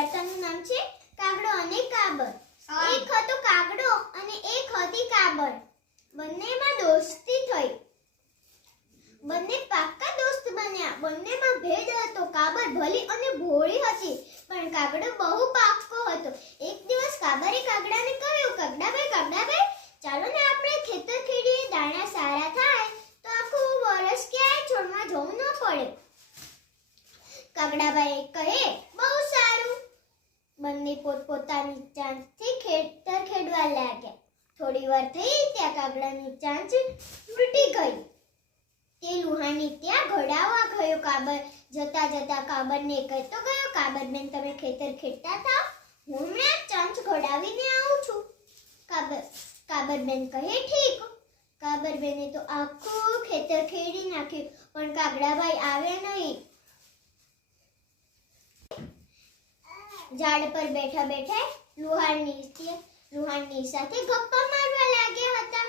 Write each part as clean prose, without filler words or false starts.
વાર્તાનું નામ છે કાગડો અને કાબર. એક હતો કાગડો અને એક હતી કાબર. બંનેમાં દોસ્તી થઈ. બંને પાક્કા દોસ્ત બન્યા. બંનેમાં ભેદ હતો. કાબર ભલી અને ભોળી હતી, પણ કાગડો બહુ પાક્કો હતો. એક દિવસ કાબરે કાગડાને કહ્યું, કાગડાભાઈ, ચાલો ને આપણે ખેતર ખેડીએ. દાણા સારા થાય તો આખું વર્ષ ક્યાંય છોડમાં જવું ન પડે. કાગડાભાઈ કહે, બહુ સારું. બંને પોતપોતાની ચાંચથી ખેતર ખેડવા લાગ્યા. થોડી વાર થઈ ત્યાં કાગડાની ચાંચ તૂટી ગઈ. તે લુહારની ત્યાં ઘડાવા ગયો. કાબર જતા જતા કાબરને કહેતો ગયો, કાબરબેન, તમે ખેતર ખેડતા થાઓ, હું હમણાં ચાંચ ઘડાવીને આવું છું. કાબરબેન કહે, ઠીક. કાબરબેને તો આખું ખેતર ખેડી નાખ્યું, પણ કાગડાભાઈ આવ્યા નહીં. ઝાડ પર બેઠા બેઠા લુહારની સાથે ગપ્પા મારવા લાગ્યા હતા.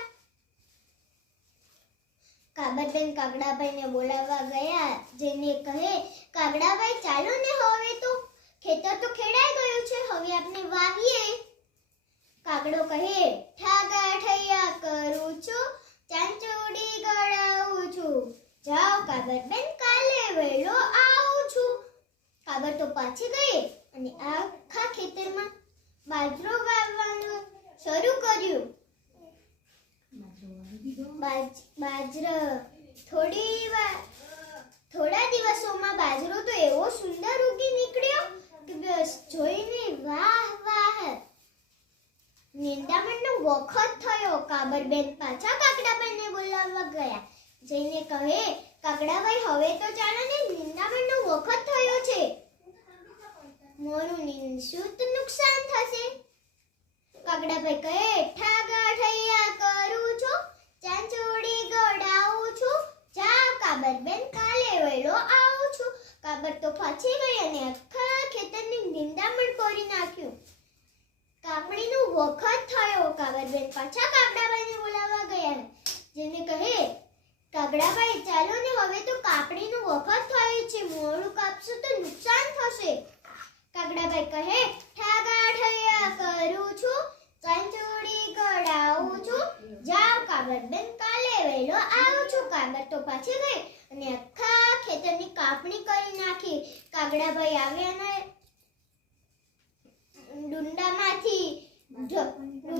કાબરબેન કાગડાભાઈને બોલાવવા ગયા. જેને કહે, કાગડાભાઈ, ચાલો ને, હવે તો ખેતર તો ખેડાઈ ગયું છે, હવે આપણે વાવીએ. કાગડો કહે, ઠાગા ઠૈયા કરું છું, ચાંચોડી ગળાવું છું. જાઓ કાબરબેન, કાલે વહેલો આવું છું. કાબર તો પાછી ગઈ અને આખા ખેતરમાં બાજરો વાવવાનું શરૂ કર્યું. થોડા દિવસોમાં બાજરો તો એવો સુંદર ઉગી નીકળ્યો કે બસ જોઈને વાહ વાહ. નિંદામણનો વખત થયો. કાબરબેન પાછા કાગડાભાઈને બોલાવવા ગયા. જઈને કહે, કાગડાભાઈ, હવે તો ચાલો ને, નિંદામણનો વખત થયો છે. મોરું નિંદશું તો નુકસાન થશે. કાગડાભાઈ કહે, ઠાગા ઠૈયા કરું છું, ચાંચોડી ગળાવું છું. જા કાબરબેન, કાલે વહેલો આવું છું. કાબર તો પાછી ગઈ અને આખા ખેતરની નિંદામણ કરી નાખ્યું. કાપણીનો વખત થયો. કાબરબેન પાછા કાગડાભાઈને બોલાવવા ગયા. જેને કહે, કાગડાભાઈ, ચાલો ને, હવે તો કાપણીનો વખત થયો છે, મોડું કાપશું તો નુકસાન થશે. કાગડાભાઈ કહે, ઠાગા ઠૈયા કરું છું, ચાંચોડી ગળાવું છું. જાઓ કાબરબેન, કાલે વહેલો આવું છું. કાબર તો પાછી ગઈ અને આખા ખેતરની કાપણી કરી નાખી. કાગડાભાઈ આવ્યા ને ડુંડામાંથી